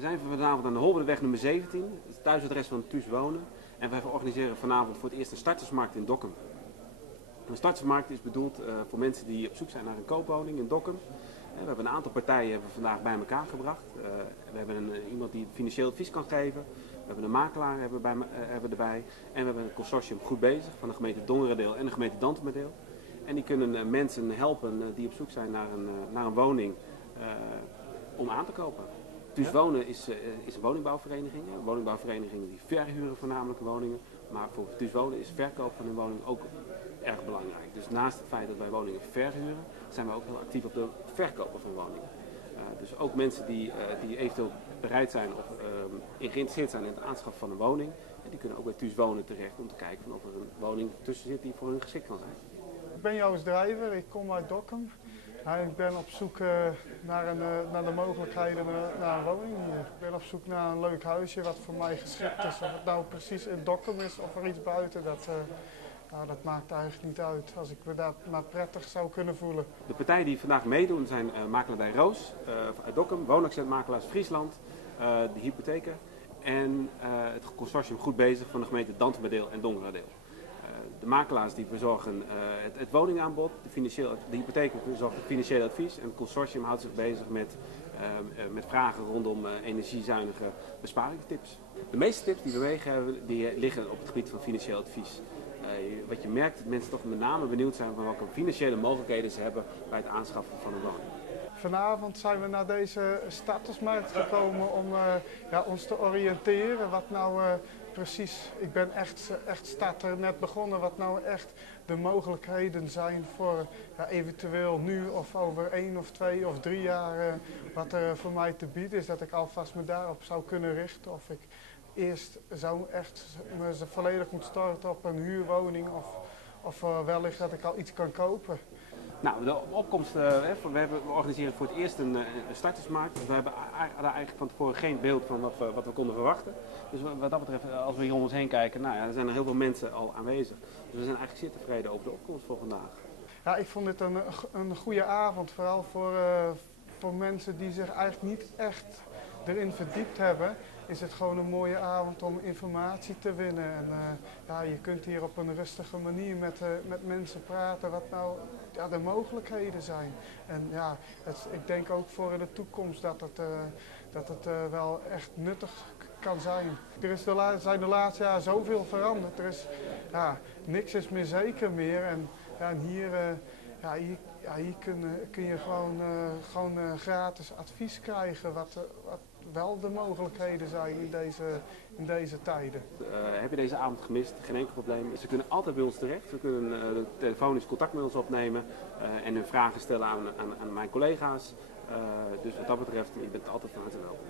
We zijn vanavond aan de Holbertweg nummer 17, het is thuisadres van TuS Wonen. En wij organiseren vanavond voor het eerst een startersmarkt in Dokkum. Een startersmarkt is bedoeld voor mensen die op zoek zijn naar een koopwoning in Dokkum. We hebben een aantal partijen hebben we vandaag bij elkaar gebracht. We hebben iemand die financieel advies kan geven. We hebben een makelaar hebben we erbij. En we hebben een consortium Goed Bezig van de gemeente Dongeradeel en de gemeente Dantemerdeel. En die kunnen mensen helpen die op zoek zijn naar een woning om aan te kopen. TuS Wonen is een woningbouwvereniging. Woningbouwverenigingen die verhuren voornamelijk woningen. Maar voor TuS Wonen is verkoop van een woning ook erg belangrijk. Dus naast het feit dat wij woningen verhuren, zijn wij ook heel actief op de verkopen van woningen. Dus ook mensen die eventueel bereid zijn of geïnteresseerd zijn in het aanschaffen van een woning, die kunnen ook bij TuS Wonen terecht om te kijken of er een woning tussen zit die voor hun geschikt kan zijn. Ik ben Joost Drijver, ik kom uit Dokkum. Ik ben op zoek naar de mogelijkheden naar een woning hier. Ik ben op zoek naar een leuk huisje wat voor mij geschikt is. Of het nou precies in Dokkum is of er iets buiten, dat maakt eigenlijk niet uit. Als ik me daar maar prettig zou kunnen voelen. De partijen die vandaag meedoen zijn Makelaardij Roos uit Dokkum, Woonaccentmakelaars Friesland, de hypotheken en het consortium Goed Bezig van de gemeente Dantemerdeel en Dongeradeel. De makelaars die verzorgen het woningaanbod, de hypotheken verzorgen het financieel advies en het consortium houdt zich bezig met vragen rondom energiezuinige besparingstips. De meeste tips die we meegeven die liggen op het gebied van financieel advies. Wat je merkt dat mensen toch met name benieuwd zijn van welke financiële mogelijkheden ze hebben bij het aanschaffen van een woning. Vanavond zijn we naar deze startersmarkt gekomen om ons te oriënteren wat nou precies, ik ben echt starter net begonnen, wat nou echt de mogelijkheden zijn voor eventueel nu of over 1 of 2 of 3 jaar wat er voor mij te bieden is, dat ik alvast me daarop zou kunnen richten of ik eerst zou echt me volledig moet starten op een huurwoning of wellicht dat ik al iets kan kopen. Nou, de opkomst, we organiseren voor het eerst een startersmarkt. We hebben daar eigenlijk van tevoren geen beeld van wat we konden verwachten. Dus wat dat betreft, als we hier om ons heen kijken, nou ja, er zijn er heel veel mensen al aanwezig. Dus we zijn eigenlijk zeer tevreden over de opkomst voor vandaag. Ja, ik vond dit een goede avond, vooral voor mensen die zich eigenlijk niet echt erin verdiept hebben. Is het gewoon een mooie avond om informatie te winnen. En je kunt hier op een rustige manier met mensen praten wat nou de mogelijkheden zijn. En ik denk ook voor de toekomst dat het wel echt nuttig kan zijn. Er zijn de laatste jaren zoveel veranderd. Niks is meer zeker meer. En hier kun je gewoon gratis advies krijgen wat wel de mogelijkheden zijn in deze tijden. Heb je deze avond gemist? Geen enkel probleem. Ze kunnen altijd bij ons terecht. Ze kunnen telefonisch contact met ons opnemen en hun vragen stellen aan mijn collega's. Dus wat dat betreft, je bent altijd van harte welkom.